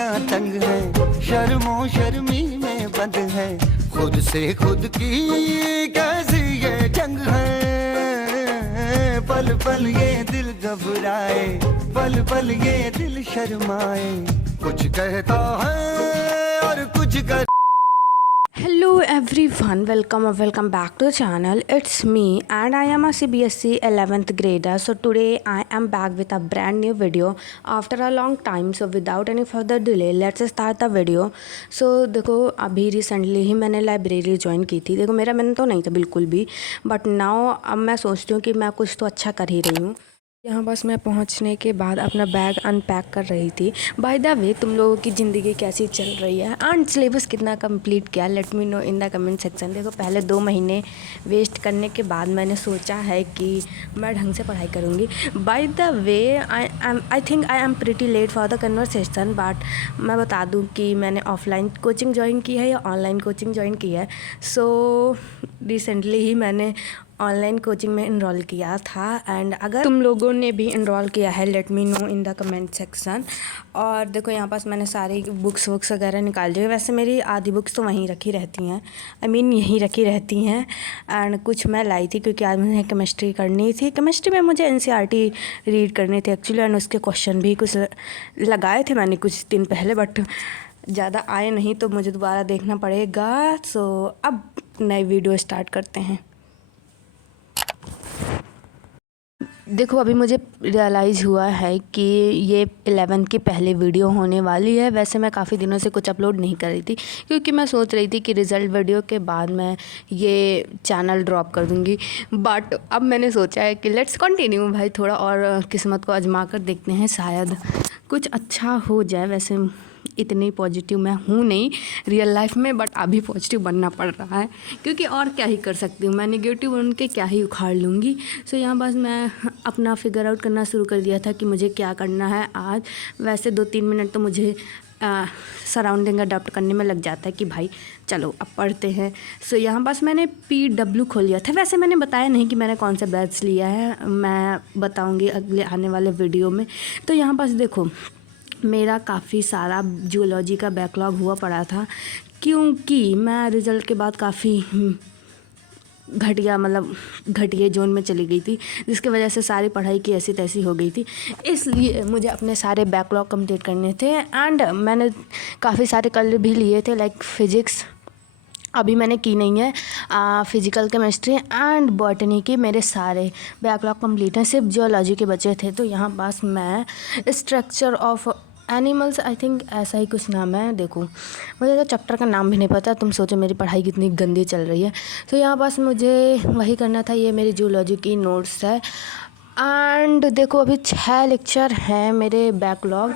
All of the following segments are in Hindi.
जिंदगियां तंग है, शर्मो शर्मी में बंद है, खुद से खुद की कैसी ये जंग है। पल पल ये दिल घबराए, पल पल ये दिल शर्माए, कुछ कहता है और कुछ कर। Hello everyone, welcome back to the channel. It's me and I am a CBSE 11th grader. So today I am back with a brand new video after a long time. So without any further delay, let's start the video. So देखो अभी रिसेंटली ही मैंने लाइब्रेरी ज्वाइन की थी। देखो मेरा मन तो नहीं था बिल्कुल भी, बट नाउ अब मैं सोचती हूँ कि मैं कुछ तो अच्छा कर ही रही हूँ। यहाँ बस मैं पहुँचने के बाद अपना बैग अनपैक कर रही थी। बाय द वे तुम लोगों की ज़िंदगी कैसी चल रही है एंड सिलेबस कितना कंप्लीट किया, let me know in the comment section. देखो पहले 2 महीने वेस्ट करने के बाद मैंने सोचा है कि मैं ढंग से पढ़ाई करूँगी। By the way I think I am pretty late for the conversation, but मैं बता दूँ कि मैंने ऑफलाइन कोचिंग ज्वाइन की है या ऑनलाइन कोचिंग ज्वाइन की है। सो रिसेंटली ही मैंने ऑनलाइन कोचिंग में इनरोल किया था एंड अगर तुम लोगों ने भी इनरोल किया है let me know in the comment section. और देखो यहाँ पास मैंने सारी बुक्स वगैरह निकाल दी है। वैसे मेरी आधी बुक्स तो वहीं रखी रहती हैं, यहीं रखी रहती हैं एंड कुछ मैं लाई थी क्योंकि आज मुझे केमिस्ट्री करनी थी। केमिस्ट्री में मुझे NCERT रीड करनी थी एक्चुअली एंड उसके क्वेश्चन भी कुछ लगाए थे मैंने कुछ दिन पहले, बट ज़्यादा आए नहीं तो मुझे दोबारा देखना पड़ेगा। सो अब नई वीडियो स्टार्ट करते हैं। देखो अभी मुझे रियलाइज़ हुआ है कि ये 11th की पहली वीडियो होने वाली है। वैसे मैं काफ़ी दिनों से कुछ अपलोड नहीं कर रही थी क्योंकि मैं सोच रही थी कि रिज़ल्ट वीडियो के बाद मैं ये चैनल ड्रॉप कर दूँगी, बट अब मैंने सोचा है कि लेट्स कंटिन्यू भाई, थोड़ा और किस्मत को आजमा कर देखते हैं, शायद कुछ अच्छा हो जाए। वैसे इतनी पॉजिटिव मैं हूँ नहीं रियल लाइफ में, बट अभी पॉजिटिव बनना पड़ रहा है क्योंकि और क्या ही कर सकती हूँ मैं, नेगेटिव बन के क्या ही उखाड़ लूँगी। सो यहाँ बस मैं अपना फिगर आउट करना शुरू कर दिया था कि मुझे क्या करना है आज। वैसे 2-3 मिनट तो मुझे सराउंडिंग अडॉप्ट करने में लग जाता है कि भाई चलो अब पढ़ते हैं। सो यहाँ बस मैंने PW खोल लिया था। वैसे मैंने बताया नहीं कि मैंने कौन सा बैच लिया है, मैं बताऊँगी अगले आने वाले वीडियो में। तो यहाँ बस देखो मेरा काफ़ी सारा जूलॉजी का बैकलॉग हुआ पड़ा था क्योंकि मैं रिज़ल्ट के बाद काफ़ी घटिया जोन में चली गई थी, जिसकी वजह से सारी पढ़ाई की ऐसी तैसी हो गई थी। इसलिए मुझे अपने सारे बैकलॉग कंप्लीट करने थे एंड मैंने काफ़ी सारे कर भी लिए थे, लाइक फिज़िक्स अभी मैंने की नहीं है, फिज़िकल केमिस्ट्री एंड बॉटनी की मेरे सारे बैकलॉग कंप्लीट हैं, सिर्फ जियोलॉजी के बचे थे। तो यहाँ पास मैं structure of animals, I think ऐसा ही कुछ नाम है, देखो मुझे तो चैप्टर का नाम भी नहीं पता, तुम सोचो मेरी पढ़ाई कितनी गंदी चल रही है। तो यहाँ पास मुझे वही करना था, ये मेरी जूलॉजी की नोट्स है एंड देखो अभी 6 लेक्चर हैं मेरे बैकलॉग,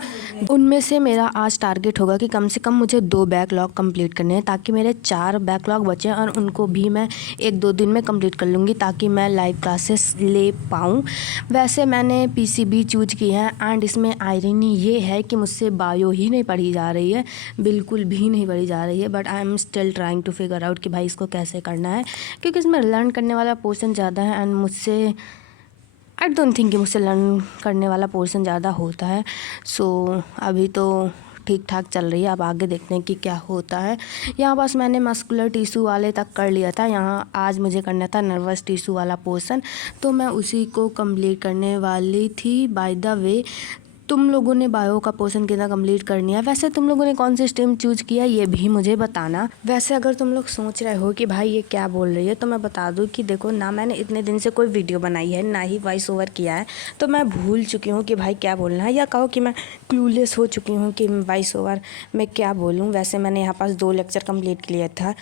उनमें से मेरा आज टारगेट होगा कि कम से कम मुझे 2 बैकलॉग कंप्लीट करने हैं ताकि मेरे 4 बैकलॉग बचे और उनको भी मैं 1-2 दिन में कंप्लीट कर लूँगी ताकि मैं लाइव क्लासेस ले पाऊँ। वैसे मैंने PCB चूज की है एंड इसमें आयरनी ये है कि मुझसे बायो ही नहीं पढ़ी जा रही है, बिल्कुल भी नहीं पढ़ी जा रही है, but I am still trying to figure out कि भाई इसको कैसे करना है क्योंकि इसमें लर्न करने वाला पोर्शन ज़्यादा है एंड मुझसे आई डोंट थिंक कि मुझसे लर्न करने वाला पोर्शन ज़्यादा होता है। सो अभी तो ठीक ठाक चल रही है, अब आगे देखते हैं कि क्या होता है। यहाँ बस मैंने मस्कुलर टिश्यू वाले तक कर लिया था, यहाँ आज मुझे करना था नर्वस टिश्यू वाला पोर्शन, तो मैं उसी को कंप्लीट करने वाली थी। बाय द वे तुम लोगों ने बायो का पोर्शन कितना कंप्लीट करनी है, वैसे तुम लोगों ने कौन सी स्ट्रीम चूज किया ये भी मुझे बताना। वैसे अगर तुम लोग सोच रहे हो कि भाई ये क्या बोल रही है, तो मैं बता दूं कि देखो ना मैंने इतने दिन से कोई वीडियो बनाई है ना ही वॉइस ओवर किया है, तो मैं भूल चुकी हूँ कि भाई क्या बोलना है, या कहो कि मैं क्लूलेस हो चुकी हूँ कि वॉइस ओवर में क्या बोलूँ। वैसे मैंने यहाँ पास 2 लेक्चर कंप्लीट किया था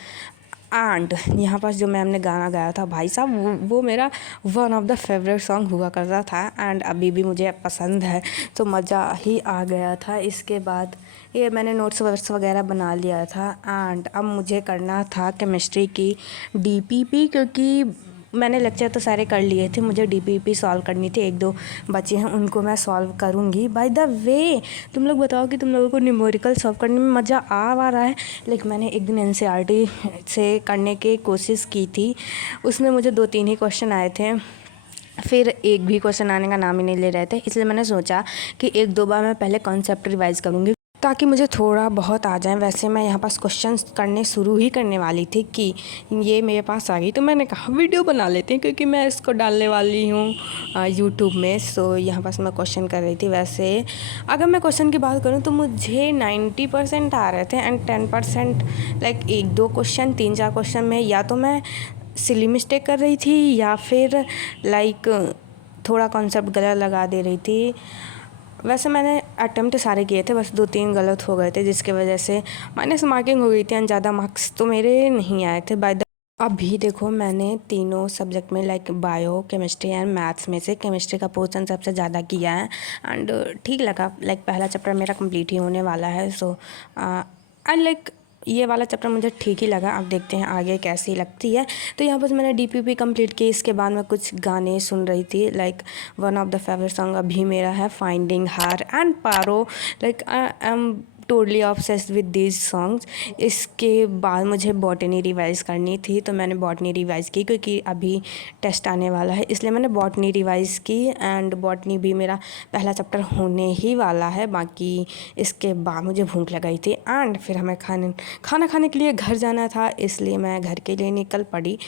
एंड यहाँ पास जो मैम ने गाना गाया था भाई साहब वो मेरा one of the favourite song हुआ करता था एंड अभी भी मुझे पसंद है, तो मज़ा ही आ गया था। इसके बाद ये मैंने नोट्स वगैरह बना लिया था एंड अब मुझे करना था केमिस्ट्री की DPP क्योंकि मैंने लेक्चर तो सारे कर लिए थे, मुझे DPP सॉल्व करनी थी, 1-2 बचे हैं उनको मैं सॉल्व करूँगी। बाय द वे तुम लोग बताओ कि तुम लोगों को न्यूमेरिकल सॉल्व करने में मज़ा आ रहा है। लेकिन मैंने एक दिन NCERT से करने की कोशिश की थी, उसमें मुझे 2-3 ही क्वेश्चन आए थे, फिर एक भी क्वेश्चन आने का नाम ही नहीं ले रहे थे, इसलिए मैंने सोचा कि 1-2 बार मैं पहले कॉन्सेप्ट रिवाइज़ करूँगी ताकि मुझे थोड़ा बहुत आ जाए। वैसे मैं यहाँ पास क्वेश्चंस करने शुरू ही करने वाली थी कि ये मेरे पास आ गई, तो मैंने कहा वीडियो बना लेते हैं क्योंकि मैं इसको डालने वाली हूँ यूट्यूब में। सो यहाँ पास मैं क्वेश्चन कर रही थी। वैसे अगर मैं क्वेश्चन की बात करूँ तो मुझे 90% आ रहे थे एंड 10% लाइक 1-2 क्वेश्चन 3-4 क्वेश्चन में या तो मैं सिली मिस्टेक कर रही थी या फिर लाइक थोड़ा कॉन्सेप्ट गलत लगा दे रही थी। वैसे मैंने अटेम्प्ट सारे किए थे, बस 2-3 गलत हो गए थे जिसकी वजह से माइनस मार्किंग हो गई थी एंड ज़्यादा मार्क्स तो मेरे नहीं आए थे बाय द। अभी देखो मैंने तीनों सब्जेक्ट में like bio, chemistry and maths में से केमिस्ट्री का पोर्शन सबसे ज़्यादा किया है एंड ठीक लगा। लाइक पहला चैप्टर मेरा कंप्लीट ही होने वाला है। सो एंड लाइक ये वाला चैप्टर मुझे ठीक ही लगा। अब देखते हैं आगे कैसी लगती है। तो यहाँ पर मैंने DPP कंप्लीट की। इसके बाद मैं कुछ गाने सुन रही थी। Like one of the favourite song अभी मेरा है finding her and Paro. Like I am totally obsessed with these songs. इसके बाद मुझे बॉटनी रिवाइज करनी थी तो मैंने बॉटनी रिवाइज की क्योंकि अभी टेस्ट आने वाला है, इसलिए मैंने बॉटनी रिवाइज की एंड बॉटनी भी मेरा पहला चैप्टर होने ही वाला है। बाकी इसके बाद मुझे भूख लगाई थी एंड फिर हमें खाना खाने के लिए घर जाना था, इसलिए मैं घर के लिए निकल पड़ी।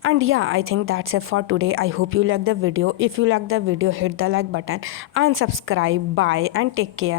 And yeah, I think that's it for today. I hope you like the video. If you like the video, hit the like button and subscribe. Bye and take care.